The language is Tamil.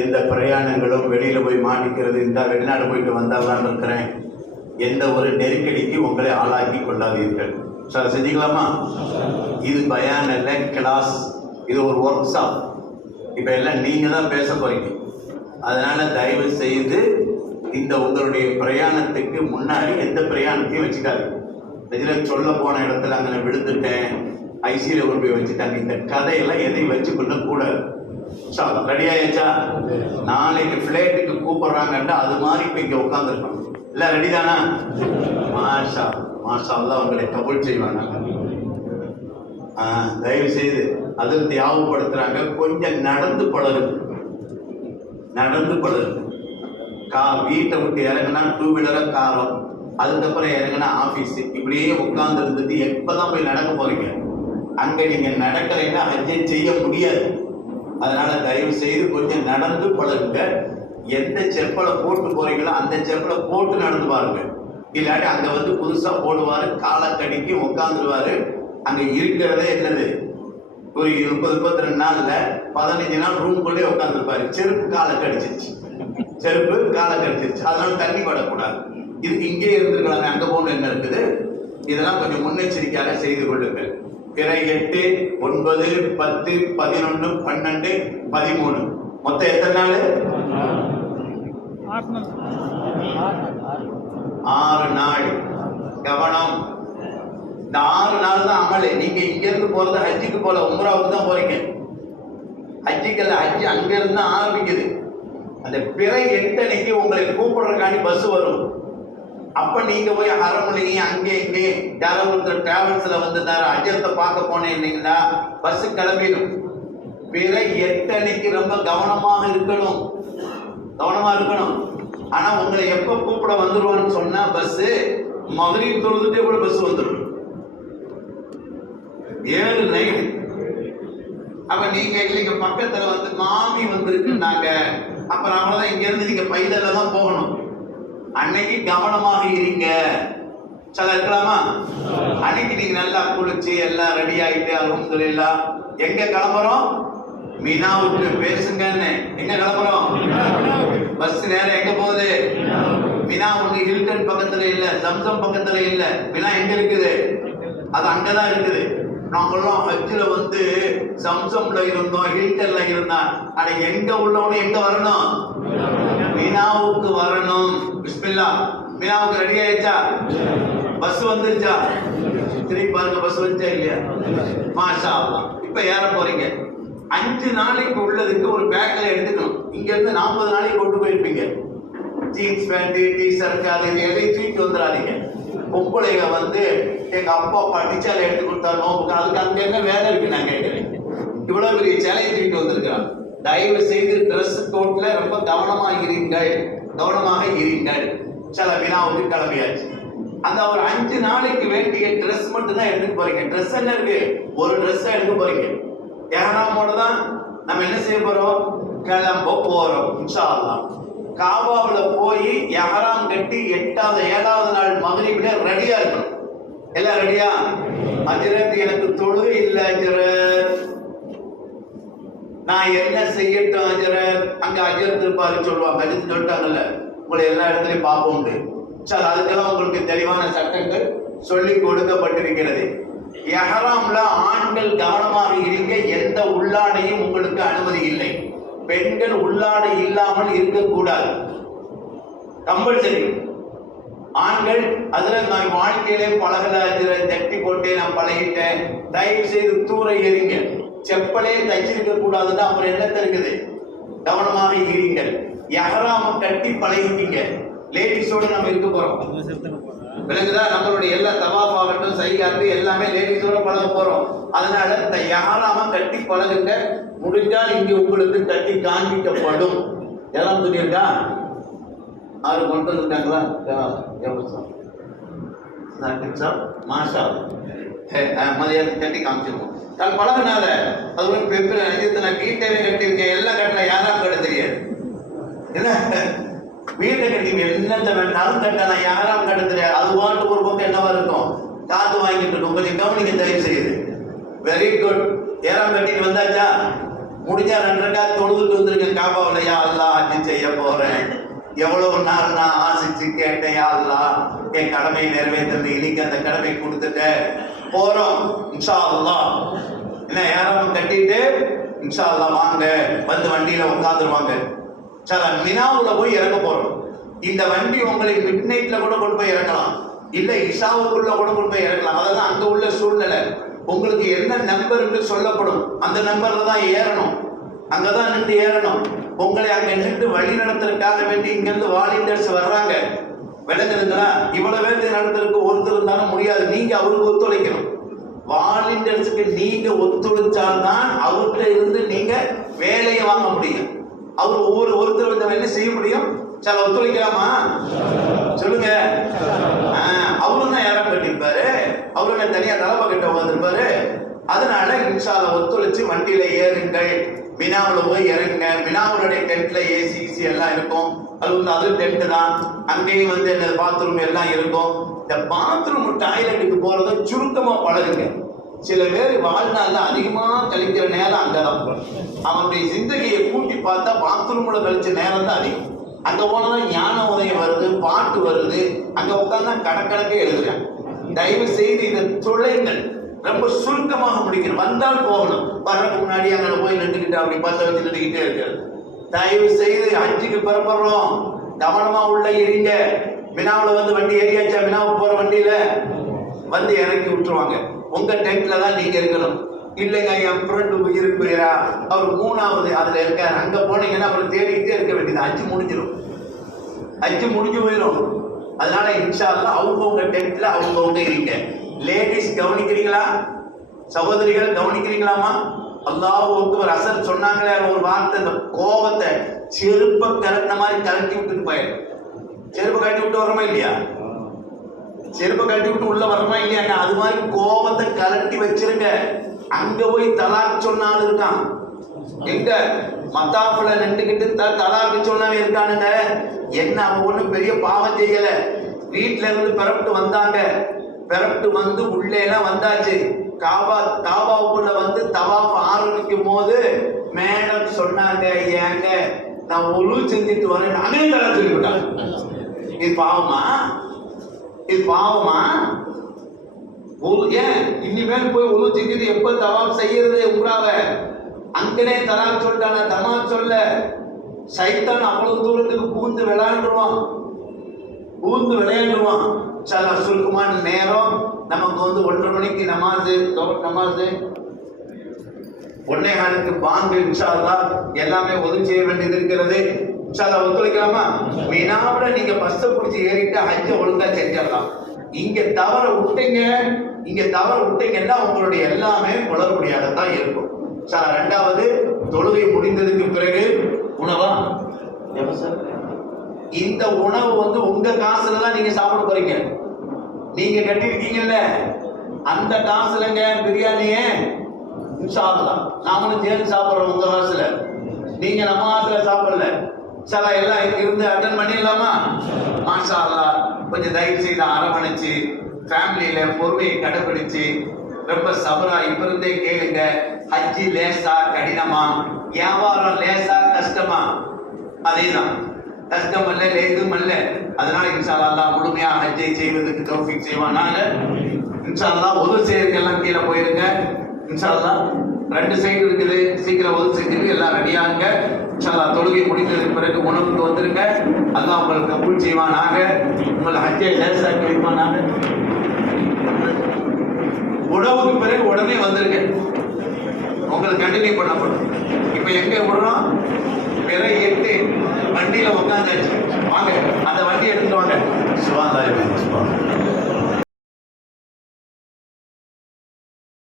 எந்த பிரயாணங்களும் வெளியில போய் மாட்டிக்கிறது, இந்த வெளிநாடு போயிட்டு வந்தாதான் இருக்கிறேன், எந்த ஒரு நெருக்கடிக்கு உங்களை ஆளாக்கி கொள்ளாதீர்கள். சார் செஞ்சுக்கலாமா? இது பயான் அல்ல, கிளாஸ். இது ஒரு ஒர்க் ஷாப். இப்ப எல்லாம் நீங்க தான் பேச போறீங்க. அதனால தயவு செய்து இந்த உங்களுடைய பிரயாணத்துக்கு முன்னாடி எந்த பிரயாணத்தையும் வச்சுக்காது. இதில் சொல்ல போன இடத்துல அங்கே விழுந்துட்டேன், ஐசியில் கொண்டு போய் வச்சுட்டாங்க, இந்த கதையெல்லாம் எதையும் வச்சுக்கொள்ள கூடாது. ரெடி ஆயிடுச்சா? நாளைக்கு பிளைட்டுக்கு கூப்பிடுறாங்கண்டா அது மாதிரி இப்ப இங்க உட்காந்துருக்கணும். இல்ல ரெடி தானா? மாஷா மாஷா அல்லாஹ் உங்களை கபூல் செய்வாங்க. தயவு செய்து அதில் தியாகப்படுத்துறாங்க, கொஞ்சம் நடந்து பழகு. நடந்து பழகு. வீட்டை விட்டு இறங்கினா டூ வீலரா காரோ, அதுக்கப்புறம் இறங்கினா ஆபீஸ், இப்படியே உட்கார்ந்து இருந்துட்டு எப்பதான் போய் நடக்க போறீங்க? அங்க நீங்க நடக்கலைன்னா ஹஜ்ஜை செய்ய முடியாது. அதனால தயவு செய்து கொஞ்சம் நடந்து பழகுங்க. எந்த செப்பலை போட்டு போறீங்களோ அந்த செப்பலை போட்டு நடந்து பாருங்க. இல்லாட்டி அங்க வந்து புதுசா போடுவாரு, காலை கடிக்கு உட்காந்துருவாரு. அங்க இருக்கிறதே என்னது, ஒரு 30-32 நாள்ல 15 நாள் ரூம்குள்ளே உட்காந்துருப்பாரு. செருப்பு காலை கடிச்சிருச்சு, செருப்பு காலை கடிச்சிருச்சு, அதனால தண்ணி படக்கூடாது. இதுக்கு இங்கே இருந்துருக்கலாங்க, அங்க போன என்ன இருக்குது? இதெல்லாம் கொஞ்சம் முன்னெச்சரிக்கையாக செய்து கொள்ளுங்கள். பிறை 8, 9, 10, 11, 12, 13 மொத்தம் எத்தனை நாள்? 6 நாள். கவனம், இந்த 6 நாள் தான் அமலே. நீங்க இங்க இருந்து போறது ஹஜ்ஜுக்கு போல, உம்ராவுக்கு தான் போறீங்க. ஹஜ்ஜுக்கல்ல, ஹஜ்ஜு அங்க இருந்து தான் ஆரம்பிக்குது. அந்த பிறை 8 அன்னைக்கு உங்களை கூப்பிடுறதுக்காண்டி பஸ் வரும். அப்ப நீங்க போய் ஹரம்லையும் அங்கே இங்கே யாரோ ஒருத்தர் டிராவல்ஸ்ல வந்துட்டாரு, அஜரத்தை பார்க்க போனேன் இல்லைங்களா, பஸ் கிளம்பிடும். பிறை 8 அன்னைக்கு ரொம்ப கவனமாக இருக்கணும், கவனமா இருக்கணும். ஆனா உங்களை எப்ப கூப்பிட வந்துருவோம்னு சொன்னா பஸ் மகரிப் தொழுதுட்டே கூட பஸ் வந்துடும். 7 நைட். அப்ப நீங்க இல்லைங்க பக்கத்துல வந்து மாமி வந்திருக்குன்னாங்க, அப்புறம் அவ்வளவுதான், இங்க இருந்து நீங்க பைதல்ல தான் போகணும். அன்னைக்கு கவனமாக இருங்க. சில இருக்கலாமா? அன்னைக்கு நீங்க நல்லா குளிச்சு எல்லாம் ரெடி ஆயிட்டு அல்ஹம்துலில்லாஹ் எங்க கிளம்புறோம்? மினாவுக்கு. பேசுங்கன்னு. எங்க கிளம்புறோம்? பஸ் நேரம் எங்க போகுது? மினா ஒண்ணு ஹில்டன் பக்கத்துல இல்ல, ஜம்சம் பக்கத்துல இல்ல. மினா எங்க இருக்குது? அது அங்கதான் இருக்குது. நாங்கெல்லாம் ஹஜ்ஜில வந்து ஜம்சம்ல இருந்தோம், ஹில்டன்ல இருந்தோம். ஆனா எங்க உள்ளவனும் எங்க வரணும்? மினாவுக்கு வரணும். பிஸ்மில்லாஹ். மினாவுக்கு ரெடி ஆயிடுச்சா? பஸ் வந்துருச்சா? திரும்பி பாருங்க, பஸ் வந்துச்சா இல்லையா? மாஷா அல்லாஹ். இப்ப ஏற போறீங்க. 5 நாளைக்கு உள்ளதுக்கு ஒரு பேக்ல எடுத்துக்கணும். இங்க இருந்து 40 நாளைக்கு கொண்டு போயிருப்பீங்க. ஜீன்ஸ் பேண்ட், டி ஷர்ட், அது எதையும் தூக்கிட்டு வந்துடாதீங்க. பொம்பளைங்க வந்து எங்க அப்பா படிச்சால எடுத்து கொடுத்தா நோம்புக்கு, அதுக்கு அங்க என்ன வேலை இருக்கு நான் கேட்கிறேன். இவ்வளவு பெரிய சேலஞ்ச் தூக்கிட்டு வந்திருக்கிறான். தயவு செய்து ட்ரெஸ் கோட்ல ரொம்ப கவனமாக இருங்கள், கவனமாக இருங்கள். சில வினாவுக்கு கிளம்பியாச்சு. அந்த ஒரு 5 நாளைக்கு வேண்டிய ட்ரெஸ் மட்டும் தான் எடுத்துட்டு போறீங்க. ட்ரெஸ் என்ன இருக்கு? ஒரு ட்ரெஸ் எடுத்து போறீங்க. எஹ்ராமோட தான் நம்ம என்ன செய்ய போறோம்? கிளம்ப போறோம் இன்ஷா அல்லாஹ். காபாவுல போய் எஹ்ராம் கட்டி 8வது 7வது நாள் மக்ரிப்ல ரெடியா இருக்கணும். எல்லாம் ரெடியா? ஹஜ்ரத் எனக்கு தொழுகை இல்ல ஹஜ்ரத், நான் என்ன செய்யட்டும் ஹஜ்ரத்? அங்க ஹஜ்ரத் இருப்பாரு சொல்லுவாங்க. ஹஜ்ரத் சொல்லிட்டாங்கல்ல, உங்களை எல்லா இடத்துலயும் பார்ப்போம். சார் அதுக்கெல்லாம் உங்களுக்கு தெளிவான சட்டங்கள் சொல்லி கொடுக்கப்பட்டிருக்கிறது. எஹ்ராம்ல ஆண்கள் கவனமாக இருக்க, எந்த உள்ளாடையும் உங்களுக்கு அனுமதி இல்லை. பெண்கள் உள்ளாடை இல்லாமல் இருக்கக்கூடாது, கம்பல்சரி. ஆண்கள் அதுல நான் வாழ்க்கையிலே பழகல, தட்டி போட்டே நான் பழகிட்டேன், தயவு செய்து தூர எறிங்க. செப்பலே தச்சிருக்க கூடாதுன்னா அப்புறம் என்ன இருக்குது? கவனமாக இருங்கள். எஹ்ராம கட்டி பழகிட்டீங்க. லேடிஸோடு நம்ம இருக்க போறோம், விளங்குதா? நம்மளுடைய எல்லா தவாஃப் ஆகட்டும், சைகாட்டு எல்லாமே லேடிஸோட பழக போறோம். அதனால இந்த எஹ்ராம கட்டி பழகுங்க. முடிஞ்சால் இங்க உங்களுக்கு கட்டி காண்பிக்கப்படும். எல்லாம் சொல்லியிருக்கா? ஆறு கொண்டு வந்துட்டாங்களா? மாஷா மதியானத்துக்கு கட்டி காமிச்சிருக்கோம். நான் பழகினால அது ஒரு பெப்பர் அணிஞ்சத்தை நான் வீட்டையே கட்டியிருக்கேன். எல்லாம் கட்டின யாராம் கட்ட தெரியாது. என்ன வீட்டை கட்டிங்க, என்னத்த வேண்டாலும் கட்ட, நான் யாராம் கட்ட தெரியாது. அது வாட்டு ஒரு பக்கம் என்னவா இருக்கும்? காத்து வாங்கிட்டு இருக்கும். கொஞ்சம் கவனிக்க தயவு செய்யுது. Very good. ஏறாம் கட்டிட்டு வந்தாச்சா? முடிஞ்சா 2 ரக்காத் தொழுதுட்டு வந்திருக்கேன் காபாவில். யா அல்லாஹ் ஹஜ் செய்ய போறேன், எவ்வளவு நாள் நான் ஆசிச்சு கேட்டேன், யா அல்லாஹ் என் கடமையை நிறைவேற்றது, இன்னைக்கு அந்த கடமை கொடுத்துட்டேன், போறோம் இன்ஷா அல்லாஹ். என்ன ஏறாம கட்டிட்டு இன்ஷா அல்லாஹ் வாங்க வந்து வண்டியில உட்காந்துருவாங்க. சார் மினாவுல போய் இறங்க போறோம். இந்த வண்டி உங்களை மிட் நைட்ல கூட கொண்டு போய் இறக்கலாம், இல்ல இஷாவுக்குள்ள கூட கொண்டு போய் இறக்கலாம். அதான் அங்க உள்ள சூழ்நிலை. உங்களுக்கு என்ன நம்பர் சொல்லப்படும், அந்த நம்பர்ல தான் ஏறணும், அங்கதான் நின்று ஏறணும். உங்களை அங்க நின்று வழி நடத்துறதுக்காக வேண்டி இங்க இருந்து வாலண்டியர்ஸ் வர்றாங்க. விளங்குதுங்களா? இவ்வளவு பேர் நடத்துறதுக்கு ஒருத்தர் இருந்தாலும் முடியாது, நீங்க அவருக்கு ஒத்துழைக்கணும். வாலண்டியர்ஸுக்கு நீங்க ஒத்துழைச்சால்தான் அவர்கிட்ட இருந்து நீங்க வேலையை வாங்க முடியும். அவர் ஒருத்தர் வந்து என்ன செய்ய முடியும்? சார் ஒத்துழைக்கலாமா சொல்லுங்க. அவரும் தான் யாரும் கட்டிருப்பாரு, அவரும் தனியா தலைப்பா கிட்ட உட்காந்துருப்பாரு. அதனால இன்ஷா அல்லாஹ் ஒத்துழைச்சு வண்டியில ஏறுங்கள், மினாவுல போய் இறங்குங்க. மினாவுடைய டென்ட்ல ஏசி எல்லாம் இருக்கும். அது டென்ட் தான். அங்கேயும் வந்து என்ன பாத்ரூம் எல்லாம் இருக்கும். இந்த பாத்ரூம் டாய்லெட்டுக்கு போறத சுருக்கமா பழகுங்க. சில பேர் வாழ்நாள்ல அதிகமா கழிக்கிற நேரம் அங்கதான். அவனுடைய சிந்தகையை கூட்டி பார்த்தா பாத்ரூம்ல கழிச்ச நேரம் தான் அதிகம். அங்க போனதான் ஞான உதயம் வருது, பாட்டு வருது, அங்க உட்கார்ந்தா கணக்கே எழுதுறேன். தயவு செய்து இந்த தொலைங்கள் ரொம்ப சுருக்கமாக முடிக்கணும். வந்தால் போகணும், வர்றதுக்கு முன்னாடி அங்கே போய் நின்றுக்கிட்டு அப்படி பத்த வச்சு நின்றுக்கிட்டே இருக்கிறது. தயவு செய்து ஹஜ்ஜுக்கு புறப்படுறோம், கவனமா உள்ள இருங்க. மினாவுல வந்து வண்டி ஏறியாச்சா, மினாவுக்கு போற வண்டியில வந்து இறக்கி விட்டுருவாங்க. உங்க டென்ட்ல தான் நீங்க இருக்கணும். இல்லைங்க என் ஃப்ரெண்டு உயிருக்கு அவர் 3வது அதுல இருக்காரு, அங்க போனீங்கன்னா அப்புறம் தேடிக்கிட்டே இருக்க வேண்டியது. ஹஜ்ஜு முடிஞ்சிடும், ஹஜ்ஜு முடிஞ்சு போயிடும். அதனால இன்ஷா அல்லாஹ் அவங்கவுங்க டென்ட்ல அவங்கவுங்க இருங்க. லேடிஸ் கவனிக்கிறீங்களா? சகோதரிகள் கவனிக்கிறீங்களாமா? அல்லாஹ் ஒரு அசர் சொன்னாங்களே ஒரு வார்த்தை, இந்த கோபத்தை செருப்ப கரட்டின மாதிரி கரட்டி விட்டுட்டு போயிடும். செருப்பை கட்டி விட்டு வரமா இல்லையா? செருப்பை கட்டி விட்டு உள்ள வரமா இல்லையா? அது மாதிரி கோபத்தை கலட்டி வச்சிருங்க. அங்க போய் தலாக் சொன்னாலும் இருக்கான். எங்க மத்தாப்புல நின்றுகிட்டு தலாக்கு சொன்னவன் இருக்கானுங்க. என்ன அவன் ஒண்ணு பெரிய பாவம் செய்யல, வீட்டுல இருந்து பிறப்பிட்டு வந்தாங்க. பிறப்பிட்டு வந்து உள்ளே எல்லாம் வந்தாச்சு. காபாவுக்குள்ள வந்து தவாஃப் ஆரம்பிக்கும் போது மேடம் சொன்னாங்க, ஏங்க நான் ஒழு செஞ்சுட்டு வரேன், அங்கே தலா சொல்லிவிட்டாங்க. இது பாவமா? இது பாவமா? ஏன் இனிமேல் போய் ஒழு செஞ்சுட்டு எப்ப தவாஃப் செய்யறது உங்களாவ? அங்கனே தலாக் சொல்லிட்டான, தமாம் சொல்ல. சைத்தான் அவ்வளவு தூரத்துக்கு பூந்து விளையாண்டுருவான். சில சுருக்கமான நேரம் நமக்கு வந்து 1:30 மணிக்கு நமாசு, 1:15 பாங்கு. இன்ஷா அல்லாஹ் எல்லாமே உதவி செய்ய வேண்டியது இருக்கிறது. இன்ஷா அல்லாஹ் ஒத்துழைக்கலாமா? மினாவுல நீங்க பஸ்ஸை பிடிச்சி ஏறிட்டு ஹஜ்ஜ ஒழுங்கா செஞ்சிடலாம். இங்க தவற விட்டீங்கன்னா உங்களுடைய எல்லாமே குளறுபடியாகத்தான் இருக்கும். 2வது தொழுகை முடிந்ததுக்கு பிறகு உணவா? இந்த உணவு வந்து உங்க காசுல தான் நீங்க சாப்பிட போறீங்க. நீங்க கட்டிருக்கீங்கல்ல அந்த காசுலங்க பிரியாணியே இன்ஷா அல்லாஹ் நாமளும் சேர்ந்து சாப்பிடுறோம். உங்க காசுல, நீங்க நம்ம காசுல சாப்பிடல. சில எல்லாம் இருந்து அட்டன் பண்ணிடலாமா? மாஷா அல்லாஹ். கொஞ்சம் தயவு செய்து அரவணைச்சு ஃபேமிலியில பொறுமையை கடைபிடிச்சு ரொம்ப சபரா இப்ப இருந்தே கேளுங்க. ஹஜ்ஜி லேசா கடினமா, வியாபாரம் லேசா கஷ்டமா? அதேதான், கஷ்டம் அல்ல லேதும் அல்ல. அதனால இன்ஷா அல்லாஹ் முழுமையா ஹஜ்ஜை செய்வதற்கு தௌஃபீக் செய்வானாக. இன்ஷா அல்லாஹ் உதவி செய்யறதுக்கெல்லாம் கீழே போயிருங்க. இன்ஷா அல்லாஹ் 2 சைடு இருக்குது, சீக்கிரம் உதவி செஞ்சுட்டு எல்லாம் ரெடியாகுங்க. இன்ஷா அல்லாஹ் தொழுகை முடிந்ததுக்கு பிறகு உணவுக்கு வந்துருங்க. அல்லாஹ் உங்களுக்கு கபூல் செய்வானாக, உங்கள் ஹஜ்ஜை லேசாக்கி வைப்பானாக. உணவுக்கு பிறகு உடனே வந்துருங்க, உங்களுக்கு கண்டினியூ பண்ணப்படும். இப்ப எங்க விடுறோம்? பிற 8 வண்டியில உட்காந்தாச்சு, வாங்க.